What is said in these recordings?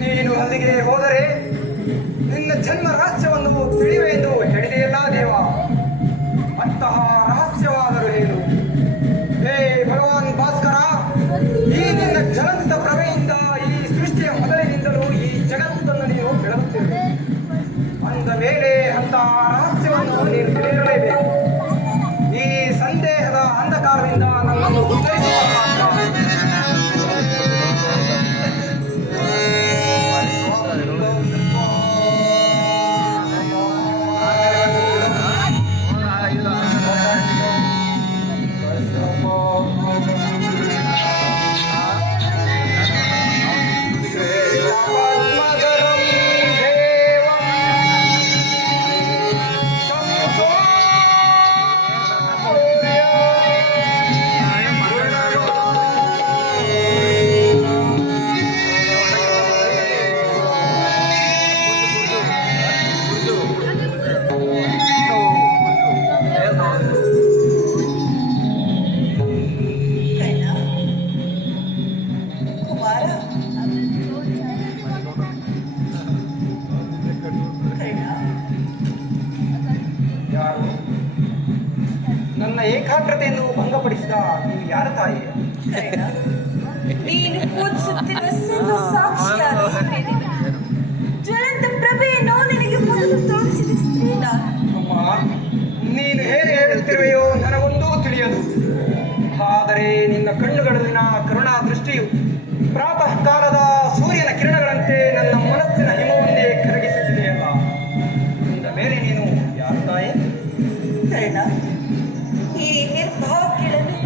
ನೀನು ಅಲ್ಲಿಗೆ ಹೋದರೆ ನಿನ್ನ ಜನ್ಮ ರಹಸ್ಯವನ್ನು ತಿಳಿವೆ ಎಂದು ಹೇಳಿದೆಯಲ್ಲ ದೇವ. ಅಂತಹ ರಹಸ್ಯವಾದರೂ ಏನು? ಹೇ ಭಗವಾನ್ ಭಾಸ್ಕರ, ಈ ನಿನ್ನ ಜ್ವಲಂತ ಪ್ರಭೆಯಿಂದ ಈ ಸೃಷ್ಟಿಯ ಮೊದಲಿನಿಂದಲೂ ಈ ಜಗತ್ತನ್ನು ನೀನು ಬೆಳಗುತ್ತಿರುವೆ. ಅಂದ ಮೇಲೆ ಅಂತಹ ರಹಸ್ಯವನ್ನು ನೀನು ತಿಳಿದಿರಲೇಬೇಕು. ಈ ಸಂದೇಹದ ಅಂಧಕಾರದಿಂದ ನನ್ನನ್ನು ಉತ್ತರಿಸುವ ಏಕಾಗ್ರತೆಯನ್ನು ಭಂಗಪಡಿಸಿದ ನೀವು ಯಾರ ತಾಯಿ? ನೀನು ಪೂಜಿಸುತ್ತಿರುವ ಸಾಕ್ಷಿಯಾದ ಜ್ವಲಂತ ಪ್ರಭೆಯನ್ನು ನಿನಗೆ ಮೊದಲು ತೋರಿಸಿದ ಸ್ತ್ರೀ ನಾನು. ಅಮ್ಮ, ನೀನು ಹೇಗೆ ಹೇಳುತ್ತಿರುವೆಯೋ ನನಗೊಂದೂ ತಿಳಿಯದು. ಆದರೆ ನಿನ್ನ ಕಣ್ಣುಗಳಲ್ಲಿನ ಕರುಣಾ ದೃಷ್ಟಿಯು ಪ್ರಾತಃ ಕಾಲದ ಸೂರ್ಯನ ಕಿರಣಗಳಂತೆ ನನ್ನ ಮನಸ್ಸಿನ ಹಿಮವನ್ನೇ ಕರಗಿಸುತ್ತಿದೆಯಲ್ಲ. ಅಂದ ಮೇಲೆ ನೀನು ಯಾರ ತಾಯಿ? ಕರ್ಣ, ಈ ನಿರ್ಭಾಗ್ಯಳನ್ನು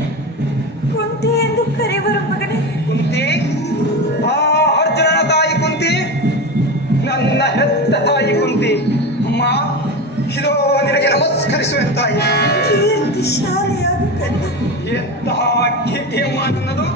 ಕುಂತಿ ಎಂದು ಕರೆಯುವರು ಮಗನೇ. ಕುಂತಿ? ಆ ಅರ್ಜುನನ ತಾಯಿ ಕುಂತಿ? ನನ್ನ ಹೆತ್ತ ತಾಯಿ ಕುಂತಿ. ಅಮ್ಮ, ಇದೋ ನಿನಗೆ ನಮಸ್ಕರಿಸುವ ತಾಯಿ. ಕೀರ್ತಿಶಾಲಿಯಾದ ಕರ್ಣ. ಎಂತಹ ಕೀರ್ತಿಯಮ್ಮ ನನ್ನದು.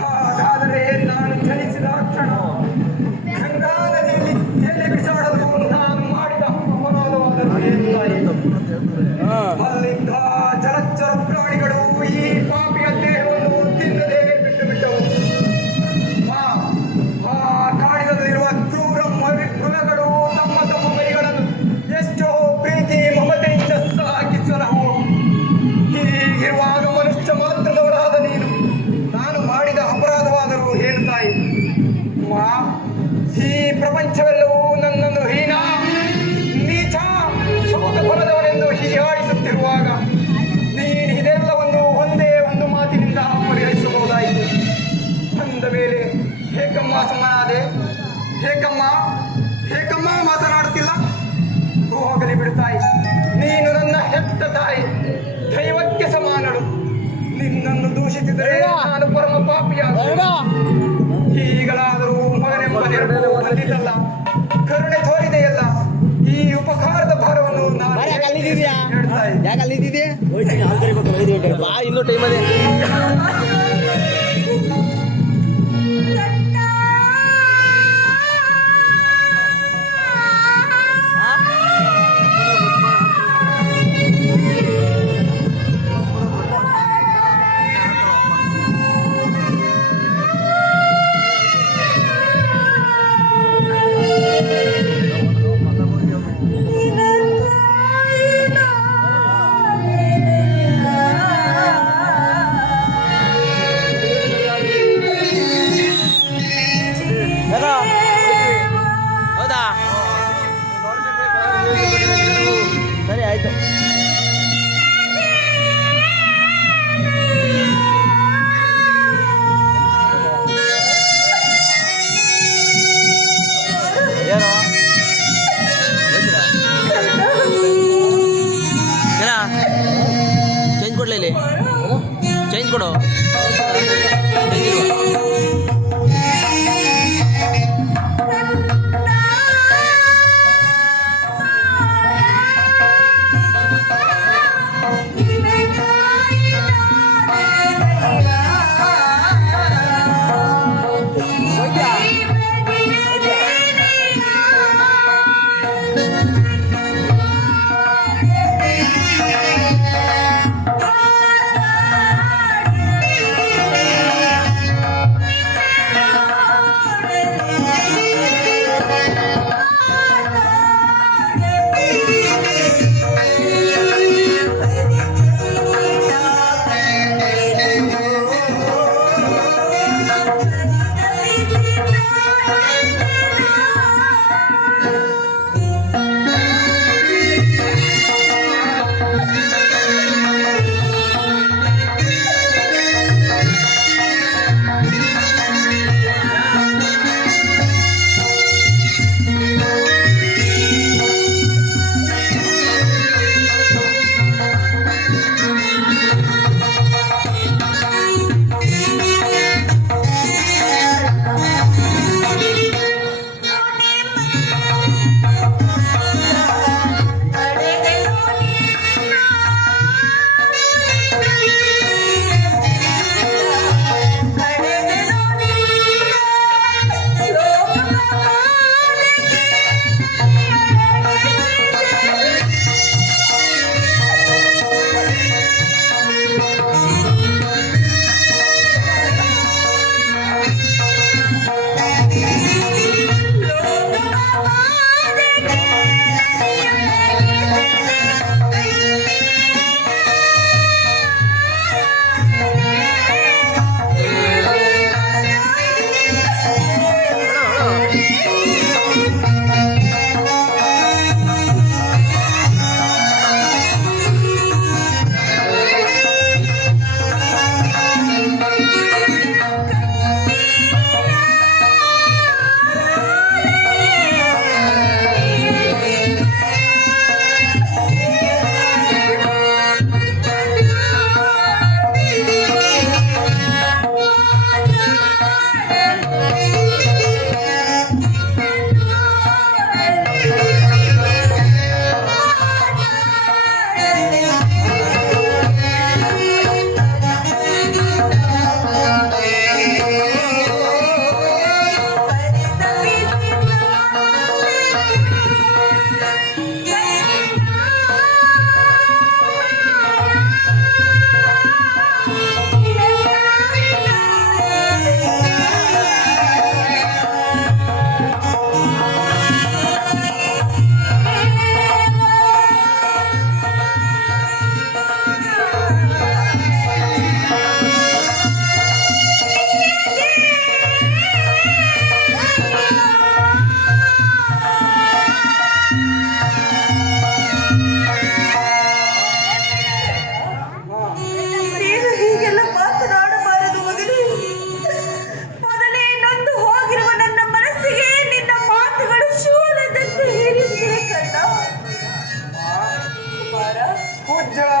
ಹಾಗಾದರೆ ನಾನು ಜನಿಸಿದ ಕ್ಷಣ ಗಂಗಾ ನದಿಯಲ್ಲಿ ಎಲ್ಲಿ ಬಿಸಾಡಲು ನಾನು ಮಾಡಿದ ಅಪರಾಧವಾದರೂ ಏನು ತಾಯಿ? ಅಲ್ಲಿದ್ದ ಜಲಚರ ಪ್ರಾಣಿಗಳು ಈ ಪಾಪಿಯ ದೇಹವನ್ನು ತಿನ್ನದೇ ಬಿಟ್ಟು ಬಿಟ್ಟವು. ಆ ಕಾಡಿನಲ್ಲಿರುವ ಕ್ರೂರ ಮೃಗಗಳು ತಮ್ಮ ತಮ್ಮ ಮರಿಗಳನ್ನು ಎಷ್ಟೋ ಪ್ರೀತಿ ಮಮತೆಯಿಂದ ಸಾಕಿಸಲವು. ಹೀಗಿರುವಾಗ ಮನುಷ್ಯ ಮಾತ್ರದವರಾದ ನೀನು ನಾನು ಮಾಡಿದ ಅಪರಾಧವಾದರೂ ಏನು ತಾಯಿ? ಈ ಪ್ರಪಂಚವೆಲ್ಲವೂ ನನ್ನನ್ನು ಹೀನ ನೀಚ ಶೋಕ ಫಲದವನೆಂದು ಹೀಯಾಡಿಸುತ್ತಿರುವಾಗ ನೀನು ಇದೆಲ್ಲವನ್ನು ಒಂದೇ ಒಂದು ಮಾತಿನಿಂದ ಪರಿಹರಿಸಬಹುದಾಯಿತು. ಅಂದ ಮೇಲೆ ಹೇಕಮ್ಮ ಸುಮ್ಮನಾದೆ? ಹೇಕಮ್ಮ ಮಾತನಾಡುತ್ತಿಲ್ಲ? ಹೋಗಲಿ ಬಿಡುತ್ತಾಯಿ. ನೀನು ನನ್ನ ಹೆತ್ತ ತಾಯಿ, ದೈವಕ್ಕೆ ಸಮಾನಳು. ನಿನ್ನನ್ನು ದೂಷಿಸಿದರೆ ನಾನು ಪರಮ ಪಾಪಿಯಾದ. ಈಗಲಾದರೂ ಮಗನೆಂಬ ನೆರವು ಬಂದಿದ್ದಲ್ಲ, ಕರುಣೆ ತೋರಿದೆಯಲ್ಲ, ಈ ಉಪಕಾರದ ಭಾರವನ್ನು ನಾನು ಇನ್ನೂ ಟೈಮ್ ಅದೇ. ಹೌದಾ? ಸರಿ ಆಯ್ತು. ಏನು ಚೇಂಜ್ ಕೊಡ್ಲಿ, ಇಲ್ಲಿ ಚೇಂಜ್ ಕೊಡು.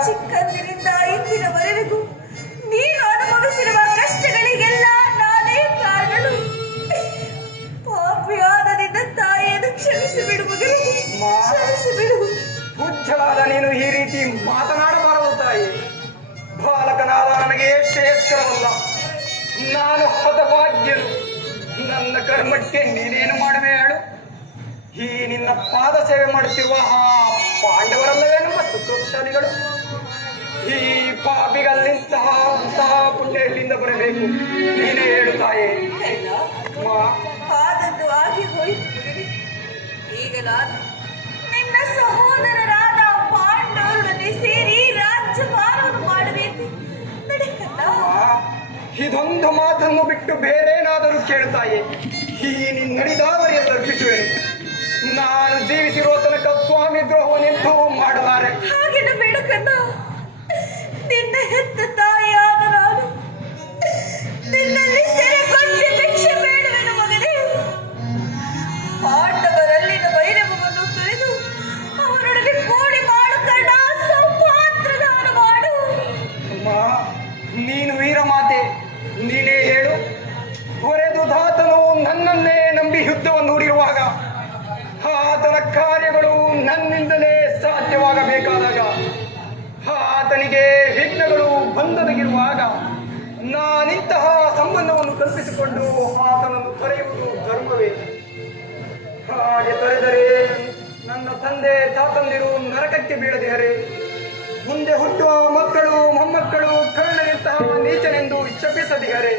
ಚಿಕ್ಕಂದಿನಿಂದ ಇಂದಿನವರೆಗೂ ನೀನು ಅನುಭವಿಸಿರುವ ಕಷ್ಟಗಳಿಗೆಲ್ಲ ನಾನೇ ಕಾರಣನು. ಪಾಪಿಯಾದ ನಿನ್ನ ತಾಯಿಯನ್ನು ಕ್ಷಮಿಸಿ ಬಿಡು ಮಗನೇ, ಕ್ಷಮಿಸಿ ಬಿಡು. ಹುಚ್ಚಳಾದ ನೀನು ಈ ರೀತಿ ಮಾತನಾಡಬಾರದು ತಾಯಿ. ಬಾಲಕನಾದ ನನಗೆ ಶ್ರೇಯಸ್ಕರವಲ್ಲ. ನಾನು ಹತಭಾಗ್ಯನು. ನನ್ನ ಕರ್ಮಕ್ಕೆ ನೀನೇನು ಮಾಡುವೆ ಹೇಳು? ಈ ನಿನ್ನ ಪಾದ ಸೇವೆ ಮಾಡುತ್ತಿರುವ ಆ ಪಾಂಡವರಲ್ಲವೇ ನಮ್ಮ ಸುಖಶಾಲಿಗಳು? ಈ ಪಾಪಿಗಲ್ಲಿಂತಹ ಅಂತಹ ಪುಣ್ಯ ಎಲ್ಲಿಂದ ಬರಬೇಕು? ನೀನೇ ಹೇಳು ತಾಯೇ. ಆದದ್ದು ಆಗಿ ಹೋಯಿತು ಮಗನೇ. ಈಗ ನಾನು ನಿನ್ನ ಸಹೋದರರಾದ ಪಾಂಡವರೊಡನೆ ಸೇರಿ ರಾಜ್ಯಭಾರವನ್ನು ಮಾಡಬೇಕು. ನಡೆಕಲ್ಲ. ಇದೊಂದು ಮಾತನ್ನು ಬಿಟ್ಟು ಬೇರೇನಾದರೂ ಕೇಳುತ್ತಾಯೇ? ಈ ನಿನ್ನಡಿದಾವರಿಯನ್ನು ಅರ್ಪಿಸುವೆನು. ನಾನು ಜೀವಿಸಿರುವ ತನಕ ಸ್ವಾಮಿ ದ್ರೋಹವನ್ನೆಂತೂ ಮಾಡಲಾರೆ. ಹಾಗೆಲ್ಲ ಬೇಡಕನ್ನ. ನಿನ್ನ ಹೆತ್ತ ತಾಯಿಯಾದ ನಾನು ನಿನ್ನಲ್ಲಿ ಸೆರೆಗೊಂಡು ಭಿಕ್ಷೆ ಬೇಡುವೆನು ಮಗನೇ. ಪಾಂಡವರಲ್ಲಿನ ವೈರವವನ್ನು ತೊರೆದು ಅವರೊಡನೆ ಕೂಡಿ ಮಾಡು ಕರ್ಣ, ಸೌಪಾತ್ರದಾನ ಮಾಡು. ಅಮ್ಮ, ನೀನು ವೀರಮಾತೆ, ನೀನೇ ಹೇಳು. ಹೊರೆದು ದಾತನು ನನ್ನನ್ನೇ ನಂಬಿ ಯುದ್ಧವನ್ನು ಹೂಡಿರುವಾಗ, ಆತನ ಕಾರ್ಯಗಳು ನನ್ನಿಂದಲೇ ಸಾಧ್ಯವಾಗಬೇಕಾದಾಗ, ಆತನಿಗೆ ವಿಘ್ನಗಳು ಬಂದೊದಗಿರುವಾಗ ನಾನಿಂತಹ ಸಂಬಂಧವನ್ನು ಕಲ್ಪಿಸಿಕೊಂಡು ಆತನನ್ನು ತೊರೆಯುವುದು ಧರ್ಮವೇ? ಹಾಗೆ ತೊರೆದರೆ ನನ್ನ ತಂದೆ ತಾತಂದಿರು ನರಕಕ್ಕೆ ಬೀಳದಿಹರೆ. ಮುಂದೆ ಹುಟ್ಟುವ ಮಕ್ಕಳು ಮೊಮ್ಮಕ್ಕಳು ಕರ್ಣನಿಂತಹ ನೀಚನೆಂದು ಶಪಿಸದಿಹರೆ.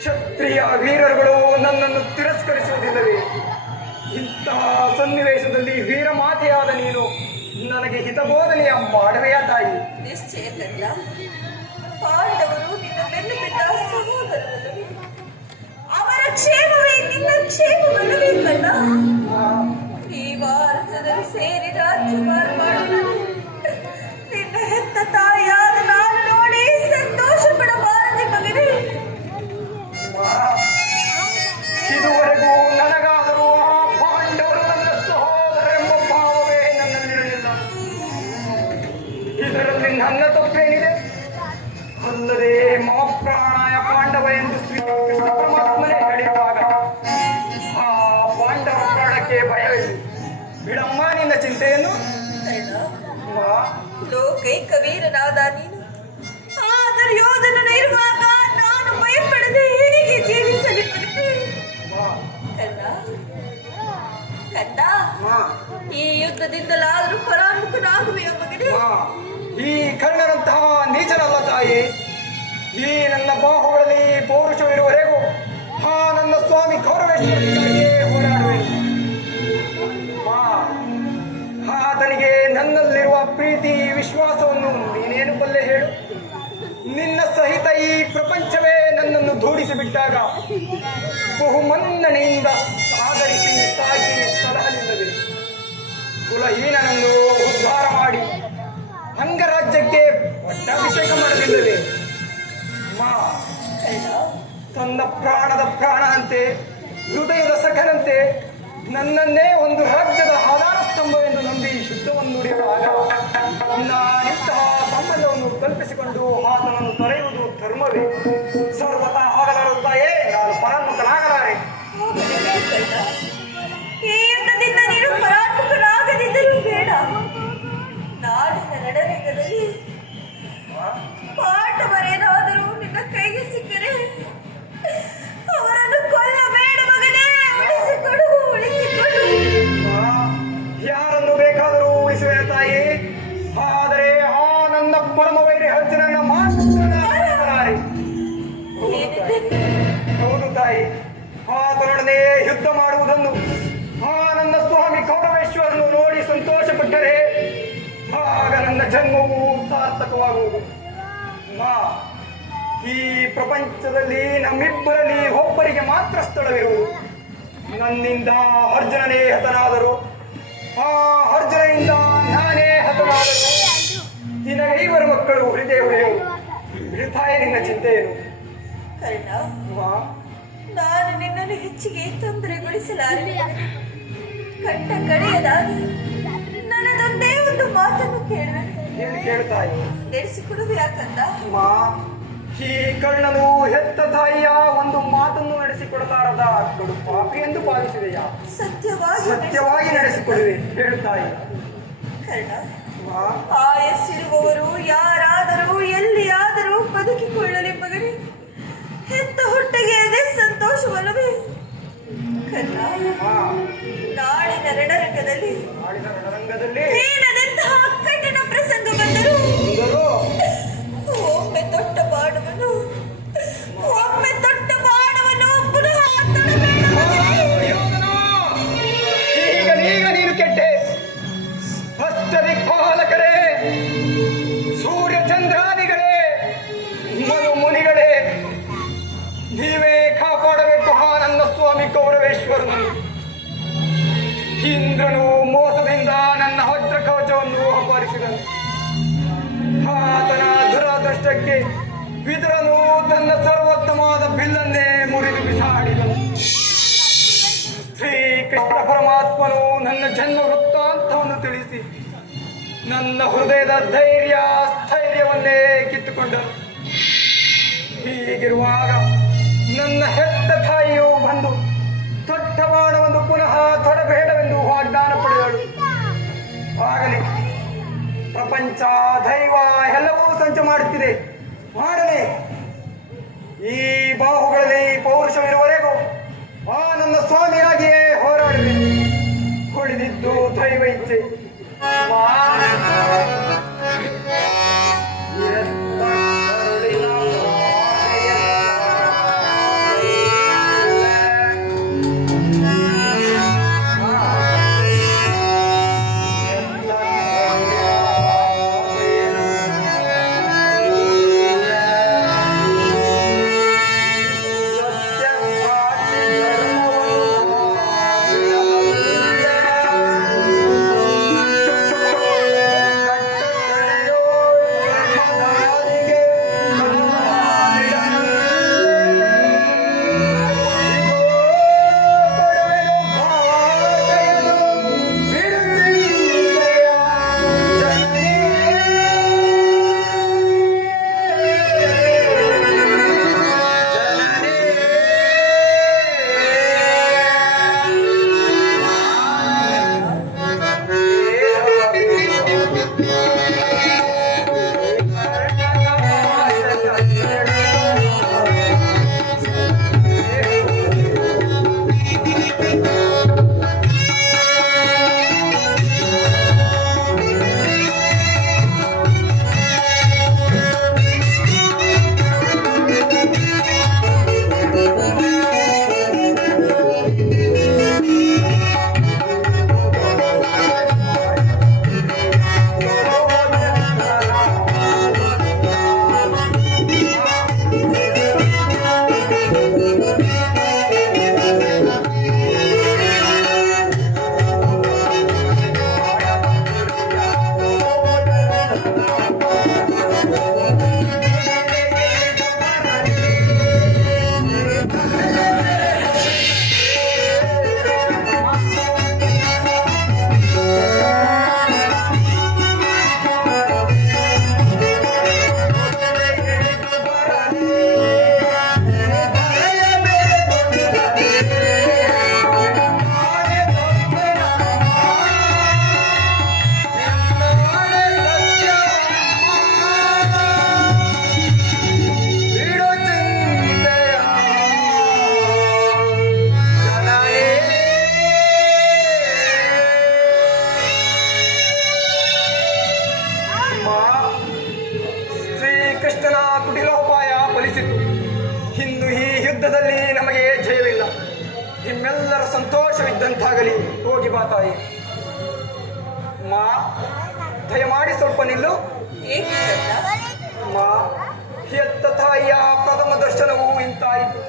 ಕ್ಷತ್ರಿಯ ವೀರರುಗಳು ನನ್ನನ್ನು ತಿರಸ್ಕರಿಸುವುದಿಲ್ಲವೇ? ಇಂತಹ ಸನ್ನಿವೇಶದಲ್ಲಿ ವೀರಮಾತೆಯಾದ ನೀನು ನನಗೆ ಹಿತಬೋಧನೆಯ ಮಾಡುವೆಯ ತಾಯಿ? ನಿಶ್ಚಯಕಲ್ಲ. ಪಾಂಡವರು ನಿನ್ನ ಬೆನ್ನು ಬಿಟ್ಟ ಸಹೋದರರಲ್ಲವೇ? ಅವರ ಕ್ಷೇಮವೇ ನಿನ್ನ ಕ್ಷೇಮವಲ್ಲವೇ ಕಣ್ಣ? ಈ ಭಾರತದಲ್ಲಿ ಸೇರಿ ರಾಜ್ಯಭಾರ ಮಾಡಲು ನಿನ್ನ ಹೆತ್ತ ತಾಯಿಯಾದ ನಾನು ನೋಡಿ ಸಂತೋಷ ಪಡಬಾರದೆ ಮಗನೇ. ಇದುವರೆಗೂ ನನಗಾದರೂ ಆ ಪಾಂಡವರು ನನ್ನ ಸಹೋದರರೆಂಬ ಭಾವವೇ ನನ್ನಲ್ಲಿರಲಿಲ್ಲ. ಇದರಲ್ಲಿ ನನ್ನ ತಪ್ಪೇನಿದೆ? ಅಲ್ಲದೆ ಮಹಾಪ್ರಾಣಾಯ ಪಾಂಡವ ಎಂದು ಶ್ರೀ ಕೃಷ್ಣ ಪರಮಾತ್ಮನೇ ಹೇಳಿರುವಾಗ ಆ ಪಾಂಡವ ಪ್ರಾಣಕ್ಕೆ ಭಯವಿಲ್ಲ. ಬಿಡಮ್ಮ ನಿನ್ನ ಚಿಂತೆಯನ್ನು. ಲೋಕೈಕ ವೀರನಾದ ನೀನು ಆ ದುರ್ಯೋಧನನು ಇರುವಾಗ ನಾನು ಭಯಪಡದೆ ಹೇಗೆ ಜೀವಿಸಲಿ ಮಗನೇ? ಕನ್ನ ಕನ್ನ, ಈ ಯುದ್ಧದಿಂದಲಾದರೂ ಪರಾಮುಖನಾಗುವೆಯೋ ಮಗನೇ? ಈ ಕರ್ಣನಂತಹ ನೀಚನಲ್ಲ ತಾಯಿ. ಈ ನನ್ನ ಬಾಹುಗಳಲ್ಲಿ ಪೌರುಷವಿರುವವರೆಗೂ ನನ್ನ ಸ್ವಾಮಿ ಕೌರವೇಶ್ವರನಿಗೆ ಹೋರಾಡುವೆ. ಆತನಿಗೆ ನನ್ನಲ್ಲಿರುವ ಪ್ರೀತಿ ವಿಶ್ವಾಸವನ್ನು ನೀನೇನು ಬಲ್ಲೆ ಹೇಳು? ನಿನ್ನ ಸಹಿತ ಈ ಪ್ರಪಂಚವೇ ನನ್ನನ್ನು ಧೂಡಿಸಿ ಬಿಟ್ಟಾಗ ಬಹುಮನ್ನಣೆಯಿಂದ ಆಧರಿಸಿ ಸಾಗಿ ಸಲಹಲಿಲ್ಲವೇ? ಕುಲಹೀನನನ್ನು ಉದ್ಧಾರ ಮಾಡಿ ಅಂಗರಾಜ್ಯಕ್ಕೆ ಪಟ್ಟಾಭಿಷೇಕ ಮಾಡಲಿಲ್ಲವೇ? ತನ್ನ ಪ್ರಾಣದ ಪ್ರಾಣನಂತೆ ಹೃದಯದ ಸಖನಂತೆ ನನ್ನನ್ನೇ ಒಂದು ರಾಜ್ಯದ ಆಧಾರ ಸ್ತಂಭವೆಂದು ನಂಬಿ ಯುದ್ಧವನ್ನು ನುಡಿಯುವಾಗ ನಾನಿಂತಹ ಸಂಬಂಧವನ್ನು ಕಲ್ಪಿಸಿಕೊಂಡು ಆತನನ್ನು ತೊರೆಯುವುದು ಧರ್ಮವೇ? ಸರ್ವತಾ ಆಗಲಾರದಾಯೇ, ನಾನು ಪರಾನ್ಮುಖನಾಗಲಾರೆ. ಈ ಯುದ್ಧದಿಂದ ನೀನು ಪರಾತ್ಮಕನಾಗದಿದ್ದರೂ ಬೇಡ. ನಾಡಿನ ನಡರಂಗದಲ್ಲಿ ಪಾಂಡವರೇನಾದರೂ ನಿನ್ನ ಕೈಗೆ ಸಿಕ್ಕರೆ ಅವರನ್ನು ಕೊಲ್ಲಬೇಡ ಮಗನೇ. ಉಳಿಸಿಕೊಡು, ಉಳಿಸಿಕೊಡು. ಯಾರನ್ನು ಬೇಕಾದರೂ ಉಳಿಸುವೆ ತಾಯಿ. ಆದರೆ ಆ ನನ್ನ ಪರಮ ವೈರಿ ಅರ್ಜುನನ ಮಾತನಾಡಿ. ಹೌದು ತಾಯಿ, ಆತನೊಡನೆ ಯುದ್ಧ ಮಾಡುವುದನ್ನು ಆ ನನ್ನ ಸ್ವಾಮಿ ಕೌರವೇಶ್ವರನು ನೋಡಿ ಸಂತೋಷಪಟ್ಟರೆ ಆಗ ನನ್ನ ಜನ್ಮವು ಸಾರ್ಥಕವಾಗುವುದು. ಈ ಪ್ರಪಂಚದಲ್ಲಿ ನಮ್ಮಿಬ್ಬರಲ್ಲಿ ಒಬ್ಬರಿಗೆ ಮಾತ್ರ ಸ್ಥಳವಿರುವುದು. ನನ್ನಿಂದ ಅರ್ಜುನನೇ ಹತನಾದರು, ಆ ಅರ್ಜುನನಿಂದ ನಾನೇ ಹತನಾದರು. ನಿನಗೆ ಐವರು ಮಕ್ಕಳು ಉಳಿದೇ ಉಳಿಯರು. ಬಿಡುತ್ತಾಯೇ ನಿನ್ನ ಚಿಂತೆಯೇನು? ಕರ್ಣ, ನಾನು ನಿನ್ನನ್ನು ಹೆಚ್ಚಿಗೆ ತೊಂದರೆಗೊಳಿಸಲಾರೆ. ಕಟ್ಟ ಕಡೆಯದಾಗಿ ನನ್ನದೊಂದೇ ಒಂದು ಮಾತನ್ನು ಕೇಳುವೆ. ಎಂದು ಕೇಳ್ತಾಯಿ. ನಡೆಸಿಕೊಡುವೆ ಯಾಕಂದ? ಅಮ್ಮ, ಈ ಕಳ್ಳನು ಹೆತ್ತ ತಾಯಿಯ ಒಂದು ಮಾತನ್ನು ನಡೆಸಿಕೊಡಲಾರದ ಕಡು ಪಾಪಿ ಎಂದು ಭಾವಿಸಿದೆಯಾ? ಸತ್ಯವಾಗಿ ನಡೆಸಿಕೊಡುವೆ ಹೇಳ್ತಾಯಿ. ಕರ್ಣ, ಆಯಸ್ಸಿರುವವರು ಯಾರಾದರೂ ಎಲ್ಲಿಯಾದರೂ ಬದುಕಿಕೊಳ್ಳಲಿ ಮಗನೇ. ಹೆತ್ತ ಹೊಟ್ಟೆಗೆ ಅದೇ ಸಂತೋಷವಲ್ಲವೇ? ಕರ್ಣ, ನಾಡಿನ ರಣರಂಗದಲ್ಲಿ ಏನದಂತಹ ಕಠಿಣ ಪ್ರಸಂಗ ಬಂದರೂ ಒಮ್ಮೆ ತೊಟ್ಟ ಬಾಣವನ್ನು ಪುನಃ ಈಗ ನೀನು ಕೆಟ್ಟೆ. ಅಷ್ಟದಿಕ್ಪಾಲಕರೇ, ಸೂರ್ಯ ಚಂದ್ರಾದಿಗಳೇ, ಮನು ಮುನಿಗಳೇ, ನೀವೇ ಕಾಪಾಡಬೇಕು ಆ ನನ್ನ ಸ್ವಾಮಿ ಕೌರವೇಶ್ವರನು. ಇಂದ್ರನು ಮೋಸದಿಂದ ನನ್ನ ವಜ್ರ ಕವಚವನ್ನು ಅಪಹರಿಸಿದನು. ಆತನ ದುರಾದೃಷ್ಟಕ್ಕೆ ವಿದುರನು ತನ್ನ ಸರ್ವೋತ್ತಮವಾದ ಬಿಲ್ಲನ್ನೇ ಮುರಿದು ಬಿಸಾಡಿದನು. ಶ್ರೀಕೃಷ್ಣ ಪರಮಾತ್ಮನು ನನ್ನ ಜನ್ಮ ವೃತ್ತಾಂತವನ್ನು ತಿಳಿಸಿ ನನ್ನ ಹೃದಯದ ಸ್ಥೈರ್ಯವನ್ನೇ ಕಿತ್ತುಕೊಂಡನು. ಹೀಗಿರುವಾಗ ನನ್ನ ಹೆತ್ತ ತಾಯಿಯು ಬಂದು ತೊಟ್ಟ ಬಾಣವನ್ನು ಪುನಃ ತೊಡಬೇಡವೆಂದು ವಾಗ್ದಾನ ಪಡೆದಳು. ಆಗಲಿ, ಪ್ರಪಂಚ ದೈವ ಎಲ್ಲವೂ ಸಂಚು ಮಾಡುತ್ತಿದೆ, ಮಾಡಲಿ. ಈ ಬಾಹುಗಳಲ್ಲಿ ಪೌರುಷವಿರುವವರೆಗೂ ಆ ನನ್ನ ಸ್ವಾಮಿಯಾಗಿಯೇ ಹೋರಾಡಿದೆ. ಉಳಿದಿದ್ದು ದೈವ ಇಚ್ಛೆ. ಸಂತೋಷವಿದ್ದಂತಾಗಲಿ. ಹೋಗಿ ಬಾ ತಾಯಿ. ಮಾ, ದಯಮಾಡಿ ಸ್ವಲ್ಪ ನಿಲ್ಲು. ಮಾ, ಹೆತ್ತ ತಾಯಿಯ ಪ್ರಥಮ ದರ್ಶನವು ಇಂತಾಯಿತು.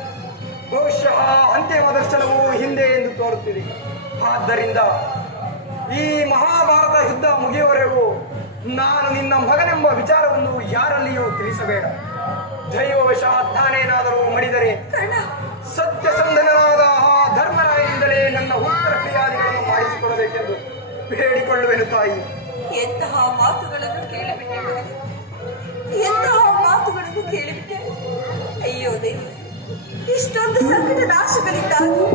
ಬಹುಶಃ ಅಂತಿಮ ದರ್ಶನವು ಹಿಂದೆ ಎಂದು ತೋರುತ್ತಿದೆ. ಆದ್ದರಿಂದ ಈ ಮಹಾಭಾರತ ಯುದ್ಧ ಮುಗಿಯುವವರೆಗೂ ನಾನು ನಿನ್ನ ಮಗನೆಂಬ ವಿಚಾರವನ್ನು ಯಾರಲ್ಲಿಯೂ ತಿಳಿಸಬೇಡ. ದೈವವಶಾತ್ ತಾನೇನಾದರೂ ಮಡಿದರೆ ಸತ್ಯಸಂಧನಾದ ಆ ಧರ್ಮರಾಯನಿಂದಲೇ ನನ್ನ ಉತ್ತರ ಕ್ರಿಯಾದಿಗಳನ್ನು ಮಾಡಿಸಿಕೊಡಬೇಕೆಂದು ಬೇಡಿಕೊಳ್ಳುವೆನು ತಾಯಿ. ಎಂತಹ ಮಾತುಗಳನ್ನು ಕೇಳಿಬಿಟ್ಟೆ ಇಷ್ಟೊಂದು ಸಂಕಟ ನಾಶಗಳಿಂದಾಗಿ